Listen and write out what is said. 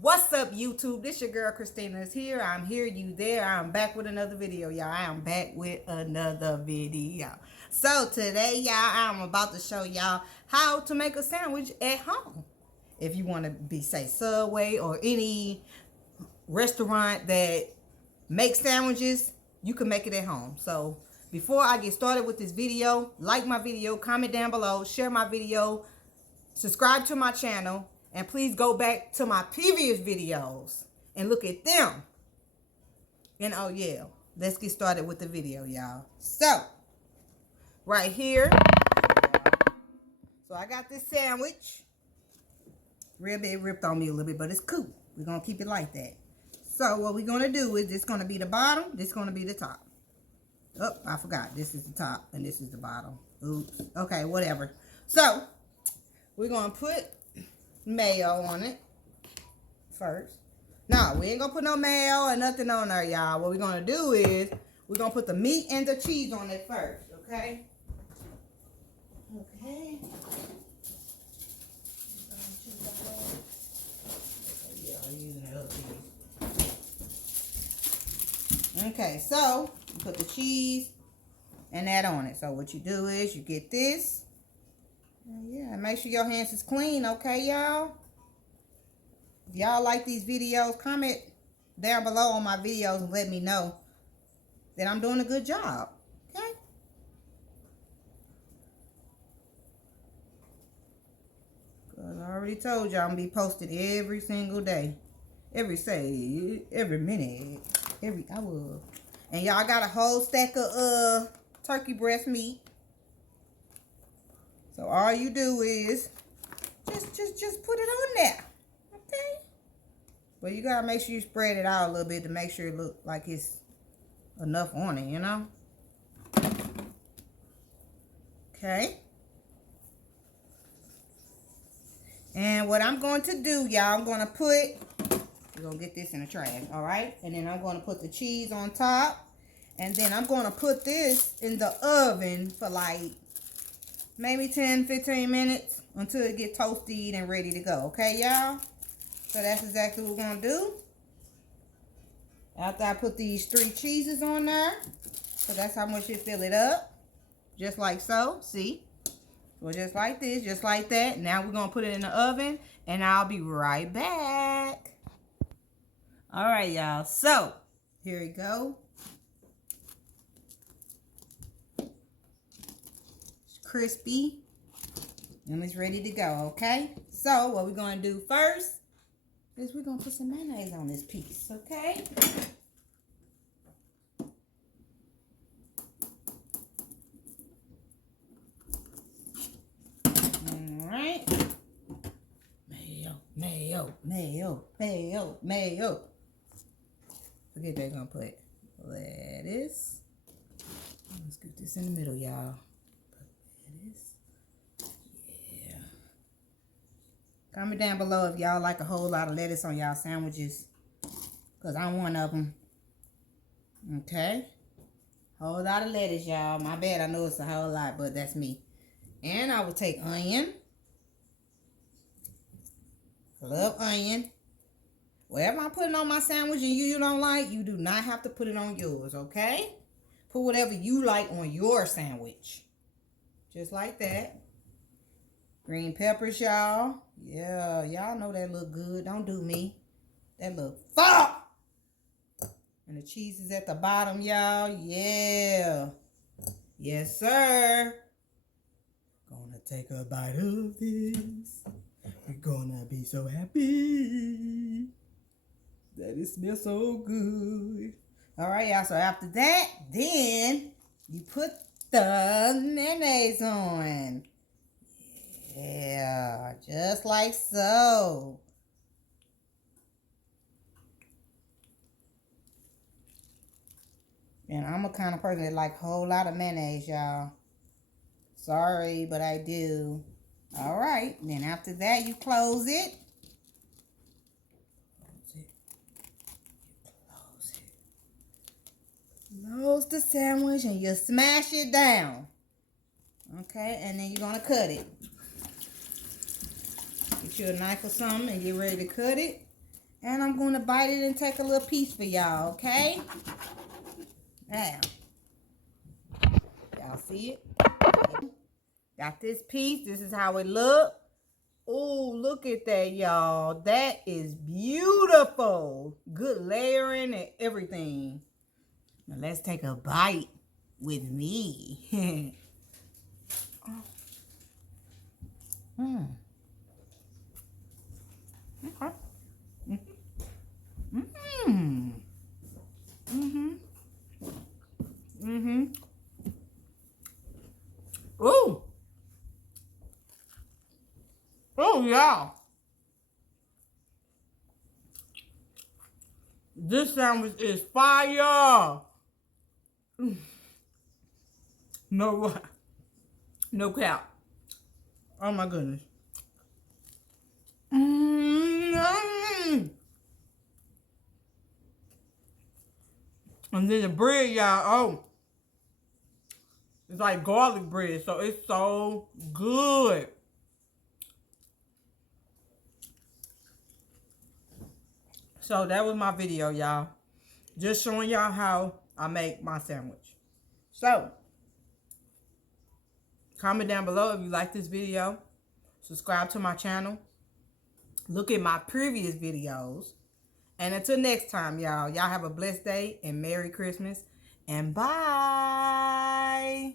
What's up, YouTube? This your girl Christina is here. I'm here, you there. I'm back with another video, y'all. I am back with another video. So today, y'all, I'm about to show y'all how to make a sandwich at home. If you want to be, say, Subway or any restaurant that makes sandwiches, you can make it at home. So before I get started with this video, like my video, comment down below, share my video, subscribe to my channel, and please go back to my previous videos and look at them. And oh yeah, let's get started with the video, y'all. So, right here, so I got this sandwich. Real bit ripped on me a little bit, but it's cool. We're going to keep it like that. So, what we're going to do is this going to be the bottom, this going to be the top. Oh, I forgot. This is the top and this is the bottom. Oops. Okay, whatever. So, we're going to put mayo on it first. No, we ain't gonna put no mayo or nothing on there, y'all. What we're gonna do is we're gonna put the meat and the cheese on it first, okay? Okay. Okay, so you put the cheese and that on it. So what you do is you get this. Yeah, make sure your hands is clean, okay, y'all? If y'all like these videos, comment down below on my videos and let me know that I'm doing a good job, okay? Because I already told y'all I'm going to be posting every single day. Every minute. I will. And y'all got a whole stack of turkey breast meat. So all you do is just put it on there. Okay? But you gotta make sure you spread it out a little bit to make sure it look like it's enough on it, you know? Okay. And what I'm going to do, y'all, we're gonna get this in the trash, all right? And then I'm gonna put the cheese on top. And then I'm gonna put this in the oven for like maybe 10-15 minutes until it gets toasty and ready to go. Okay, y'all? So that's exactly what we're going to do. After I put these 3 cheeses on there. So that's how much you fill it up. Just like so. See? So just like this. Just like that. Now we're going to put it in the oven. And I'll be right back. Alright, y'all. So, here we go. Crispy, and it's ready to go. Okay, so what we're going to do first is we're going to put some mayonnaise on this piece. Okay, all right. Mayo. Forget they're going to put lettuce. Let's get this in the middle, y'all. Comment down below if y'all like a whole lot of lettuce on y'all sandwiches. Because I'm one of them. Okay. Whole lot of lettuce, y'all. My bad. I know it's a whole lot, but that's me. And I will take onion. I love onion. Whatever I'm putting on my sandwich and you don't like, you do not have to put it on yours, okay? Put whatever you like on your sandwich. Just like that. Green peppers, y'all. Yeah, y'all know that look good. Don't do me. That look fuck. And the cheese is at the bottom, y'all. Yeah. Yes, sir. Gonna take a bite of this. We're gonna be so happy. That it smells so good. All right, y'all. So after that, then you put the mayonnaise on. Yeah, just like so. And I'm a kind of person that like a whole lot of mayonnaise, y'all. Sorry, but I do. All right, then after that, you close it. Close the sandwich and you smash it down. Okay, and then you're going to cut it. Get Get you a knife or something and get ready to cut it. And I'm going to bite it and take a little piece for y'all, okay? Now, y'all see it? Got this piece. This is how it look. Oh, look at that, y'all. That is beautiful. Good layering and everything. Now, let's take a bite with me. Okay. Ooh. Oh, yeah. This sandwich is fire. No, no cap. Oh, my goodness. And then the bread, y'all, oh. It's like garlic bread, so it's so good. So that was my video, y'all. Just showing y'all how I make my sandwich. So, comment down below if you like this video. Subscribe to my channel. Look at my previous videos. And until next time, y'all have a blessed day and Merry Christmas. And bye.